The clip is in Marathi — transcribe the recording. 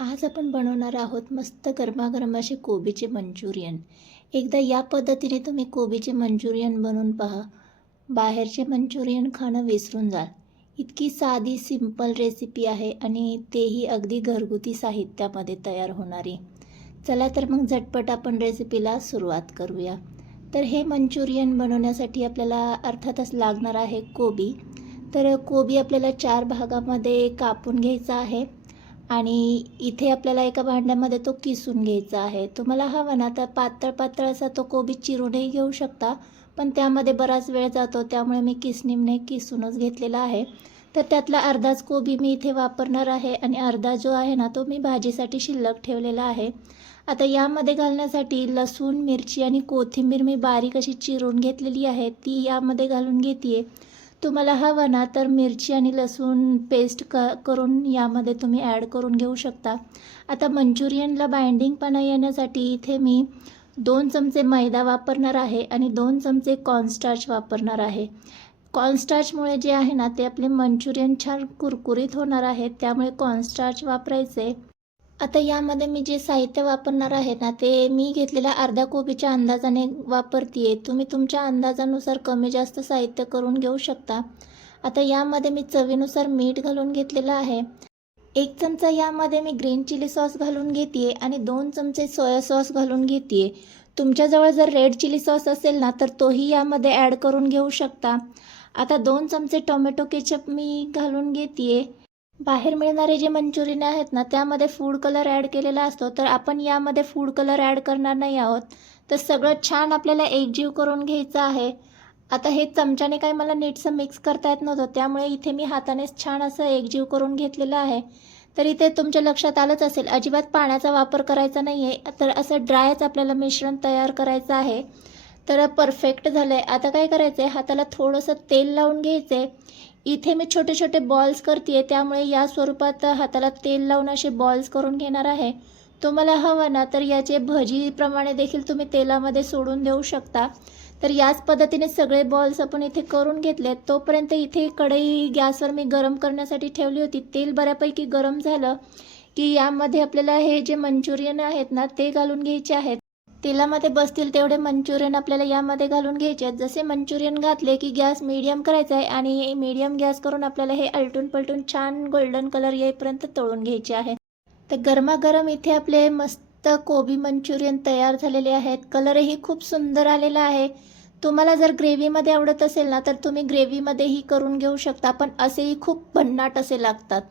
आज आपण बनवणार आहोत मस्त गरमागरम असे कोबीचे मंचुरियन. एकदा या पद्धतीने तुम्ही कोबीचे मंचुरियन बनवून पहा. बाहेरचे मंचुरियन खाणं विसरून जाल. इतकी साधी सिंपल रेसिपी आहे आणि तेही अगदी घरगुती साहित्यामध्ये तयार होणारी. चला तर मग झटपट आपण रेसिपीला सुरुवात करूया. तर हे मंचुरियन बनवण्यासाठी आपल्याला अर्थातच लागणार आहे कोबी. तर कोबी आपल्याला 4 भागामध्ये कापून घ्यायचा आहे आणि इथे आपल्याला एका भांड्यामध्ये तो किसून घ्यायचा आहे. तुम्हाला हवा ना तर पातळ पातळ असा तो कोबी चिरूनही घेऊ शकता, पण त्यामध्ये बराच वेळ जातो, त्यामुळे मी किसणीने किसूनच घेतलेला आहे. तर त्यातला अर्धाच कोबी मी इथे वापरणार आहे आणि अर्धा जो आहे ना तो मी भाजीसाठी शिल्लक ठेवलेला आहे. आता यामध्ये घालण्यासाठी लसूण, मिरची आणि कोथिंबीर मी बारीक अशी चिरून घेतलेली आहे, ती यामध्ये घालून घेते. तुम्हाला हवं ना तर मिरची आणि लसूण पेस्ट करून यामध्ये तुम्ही ॲड करून घेऊ शकता. आता मंचुरियनला बाइंडिंगपणा येण्यासाठी इथे मी 2 चमचे मैदा वापरणार आहे आणि 2 चमचे कॉर्नस्टार्च वापरणार आहे. कॉर्नस्टार्चमुळे जे आहे ना ते आपले मंचुरियन छान कुरकुरीत होणार आहे, त्यामुळे कॉर्नस्टार्च वापरायचे. आता यामध्ये मी जे साहित्य वापरणार आहे ना ते मी घेतलेल्या अर्ध्या कोबीच्या अंदाजाने वापरते. तुम्ही तुमच्या अंदाजानुसार कमी जास्त साहित्य करून घेऊ शकता. आता यामध्ये मी चवीनुसार मीठ घालून घेतलेलं आहे. 1 चमचा यामध्ये मी ग्रीन चिली सॉस घालून घेते आणि 2 चमचे सोया सॉस घालून घेते. तुमच्याजवळ जर रेड चिली सॉस असेल ना तर तोही यामध्ये ॲड करून घेऊ शकता. आता 2 चमचे टोमॅटो केचप मी घालून घेते. बाहेर मिळणारे जे मंचुरियन आहेत ना त्यामध्ये फूड कलर ॲड केलेला असतो, तर आपण यामध्ये फूड कलर ॲड करणार नाही आहोत. तर सगळं छान आपल्याला एकजीव करून घ्यायचं आहे. आता हे चमच्याने काही मला नीटसं मिक्स करता येत नव्हतं, त्यामुळे इथे मी हातानेच छान असं एकजीव करून घेतलेलं आहे. तर इथे तुमच्या लक्षात आलंच असेल, अजिबात पाण्याचा वापर करायचा नाही आहे. तर असं ड्रायच आपल्याला मिश्रण तयार करायचं आहे. तर परफेक्ट झालं आहे. आता काय करायचं आहे, हाताला थोडंसं तेल लावून घ्यायचं आहे. इथे मी छोटे छोटे बॉल्स करते, त्यामुळे या स्वरूपात हाताला तेल लावून असे बॉल्स करून घेणार आहे. तुम्हाला हवं ना तर याचे भजीप्रमाणे देखील तुम्ही तेलामध्ये सोडून देऊ शकता. तर याच पद्धतीने सगळे बॉल्स आपण इथे करून घेतले. तोपर्यंत इथे कढई गॅसवर मी गरम करण्यासाठी ठेवली होती. तेल बऱ्यापैकी गरम झालं की यामध्ये आपल्याला हे जे मंचुरियन आहेत ना ते घालून घ्यायचे आहेत. तेलामध्ये बसतील तेवढे मंचुरियन आपल्याला यामध्ये घालून घ्यायचे आहेत. जसे मंचुरियन घातले की गॅस मीडियम करायचा आहे आणि मीडियम गॅस करून आपल्याला हे आलटून पलटून छान गोल्डन कलर येईपर्यंत तळून घ्यायचे आहे. तर गरमागरम इथे आपले मस्त कोबी मंचुरियन तयार झालेले आहेत. कलरही खूप सुंदर आलेला आहे. तुम्हाला जर ग्रेव्हीमध्ये आवडत असेल ना तर तुम्ही ग्रेव्हीमध्येही करून घेऊ शकता, पण असेही खूप भन्नाट असे लागतात.